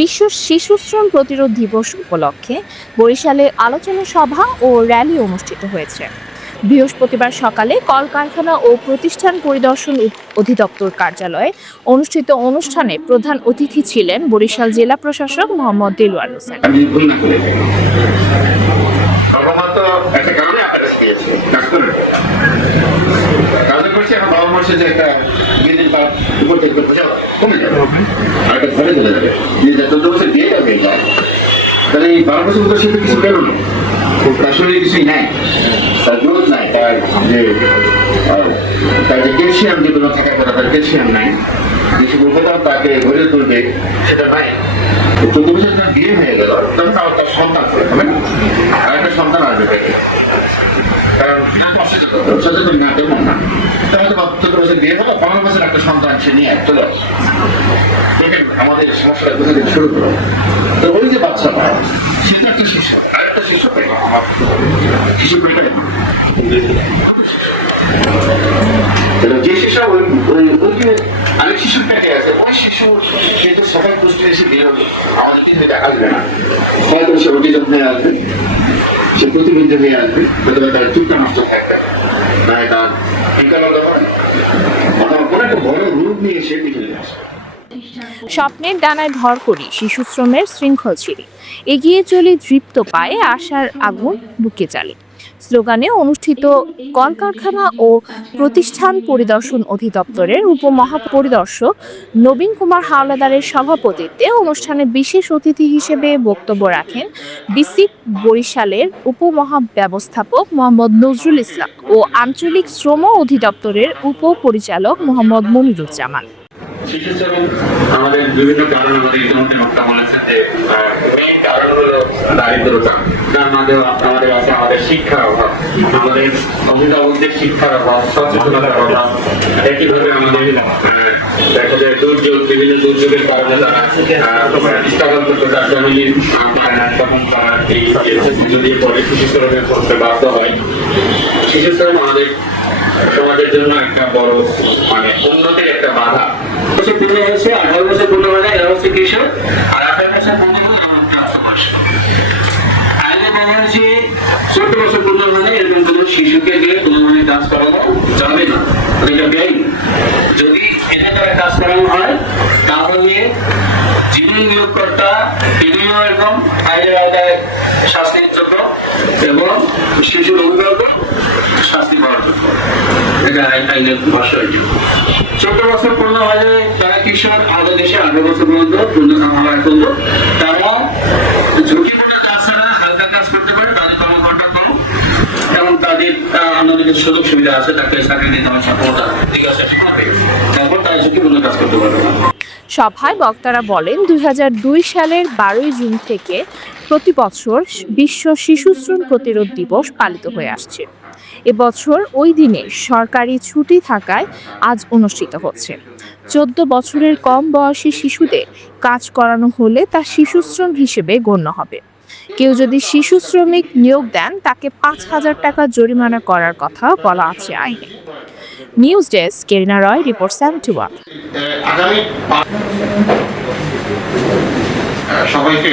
বিশ্ব শিশু শ্রম প্রতিরোধ দিবস উপলক্ষে বরিশালে আলোচনা সভা ও র্যালি অনুষ্ঠিত হয়েছে। বৃহস্পতিবার সকালে কলকারখানা ও প্রতিষ্ঠান পরিদর্শন অধিদপ্তর কার্যালয়ে অনুষ্ঠিত অনুষ্ঠানে প্রধান অতিথি ছিলেন বরিশাল জেলা প্রশাসক মোহাম্মদ দিলওয়ার হোসেন। যে একটা উপর থেকে বোঝা কমে যাবে। আর একটা ঘরে চলে যাবে যে যত বছর দিয়ে যাবে এটা। তাহলে এই বারো বছর মতো সে তো কিছু বেরোলো তার শরীরে কিছুই নাই। তার গ্রোথ নাই। তার যে তার যে ক্যালসিয়াম যেগুলো থাকার কথা, তার ক্যালসিয়াম নাই। যে সকল তাকে গড়ে তুলবে, সেটা নাই। চোদ্দ বছর তার বিয়ে হয়ে গেল, তখন তার সন্তান হবে আর একটা সন্তান আসবে পেটে। কারণ, সচেতন না তেমন না। তাহলে চোদ্দ বছর বিয়ে হলো সন্তান সে নিয়ে চলে আমাদের সমস্যাটা কোথা শুরু করো তো ওই যে বাচ্চাটা সেটা একটা শিশু। যে আছে। ওই শিশু কিন্তু সবাই পুষ্টি এসে বেরোবে আমাদের কিন্তু দেখা যাবে না। সে আসবে, সে প্রতিবন্ধী হয়ে আসবে তার চুলটা নষ্ট থাকবে। না তার স্বপ্নের ডানায় ভর করি শিশু শ্রমের শৃঙ্খল ছিঁড়ি। এগিয়ে চলি তৃপ্ত পায়ে, আশার আগুন বুকে চালে স্লোগানে অনুষ্ঠিত কলকারখানা ও প্রতিষ্ঠান পরিদর্শন অধিদপ্তরের উপমহাপরিদর্শক নবীন কুমার হাওলাদারের সভাপতিত্বে অনুষ্ঠানে বিশেষ অতিথি হিসেবে বক্তব্য রাখেন বিসিক বরিশালের উপমহাব্যবস্থাপক মোহাম্মদ নজরুল ইসলাম ও আঞ্চলিক শ্রম অধিদপ্তরের উপপরিচালক মোহাম্মদ মনিরুজ্জামান। শিশু আমাদের বিভিন্ন কারণ আমাদের ইতিমধ্যে বক্তা বলেছেন যে মেইন কারণ হলো দারিদ্রতা তার আমাদের আছে আমাদের শিক্ষার অভাব, আমাদের অভিভাবকদের শিক্ষার অভাব, সচেতনতার অভাব। একইভাবে আমাদের দেখা যায় দুর্যোগ, বিভিন্ন দুর্যোগের কারণে তারা স্ট্রাগল করতে তার ফ্যামিলি পারে না, তখন তারা এই যদি পরে শিশু শ্রমে করতে বাধ্য হয়। শিশু শ্রম আমাদের সমাজের জন্য একটা বড় মানে উন্নতির একটা বাধা। বছর পূর্ণ হয়েছে আঠারো বছর পূর্ণ হয়ে হয়েছে চোদ্দ বছর পূর্ণ হলে এরকম কোনো শিশুকে দিয়ে কোনো ধরনের কাজ করানো যাবে না এটা ব্যয়। যদি এটা দ্বারা কাজ করানো তাহলে যিনি নিয়োগকর্তা তিনিও এরকম আইনের এবং শিশুর শাস্তি পাওয়ার যোগ্য। এটা আইনের চোদ্দ বছর পূর্ণ হলে তারা কিশোর আমাদের দেশে আঠারো বছর পর্যন্ত হওয়ার পর্যন্ত। তারা ঝুঁকিপূর্ণ কাজ ছাড়া হালকা কাজ করতে পারে, তাদের কর্মঘণ্টা কম এবং তাদের অন্যান্য সুযোগ সুবিধা আছে, তাকে চাকরি দিতে আমার সফলতা ঠিক আছে। তারপর তারা ঝুঁকিপূর্ণ কাজ করতে পারবে সভায় বক্তারা বলেন, দুই হাজার দুই সালের বারোই জুন থেকে প্রতি বছর বিশ্ব শিশু শ্রম প্রতিরোধ দিবস পালিত হয়ে আসছে। এবছর ওই দিনে সরকারি ছুটি থাকায় আজ অনুষ্ঠিত হচ্ছে। চোদ্দ বছরের কম বয়সী শিশুদের কাজ করানো হলে তা শিশু শ্রম হিসেবে গণ্য হবে। কেউ যদি শিশু শ্রমিক নিয়োগ দেন, তাকে পাঁচ হাজার টাকা জরিমানা করার কথা বলা আছে আইনে। News desk, Karina Roy, report seventy one. সবাইকে